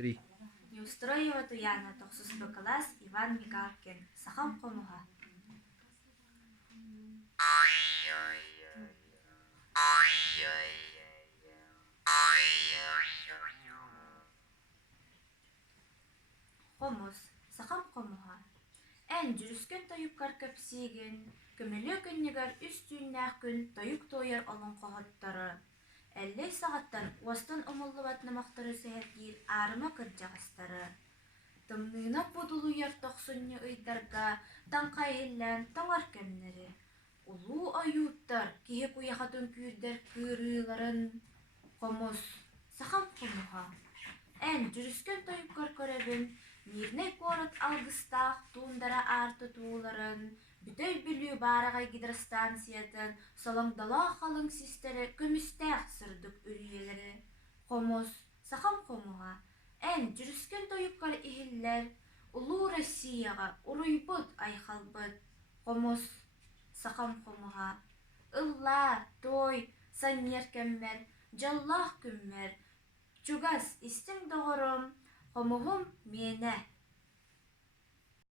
3. Неустроивать Яна тохсус класс Иван Мигалкин. Сахам комуха. Комус. Сахам комуха. Эн жүрүскөн тоюккар көпсиген, көмөлө күннегер үстүүннәх күн тоюк тойар олон кохоттары. Әллей сағаттан уастан омоллубат намақтары сәһәргир арыма кырджағастары. Тымныйна подулуяр тоқсуння ыйдарга таңқайыллән таңар кәмнері. Улу аюттар кихе куяхатын күйдер кырыларын. Комус. Сахам комуха. Эн жүрүскөн тоюккар көребін, мирней город алгыстақ туындара арты туыларын, бүтэй бүлүү барағай гидростанциятын, солоңдала қалың систері көмістәқ сырдық үрейелері. Комус. Сахам комуха. Эн жүрүскөн тоюккар ихиллер, улуу Россияға уруйбут айхалбыт. Комус. Сахам комуха. Ылла, той, саннер кәммер, жаллах күммер, чугас истің доғырым, комуғым мене.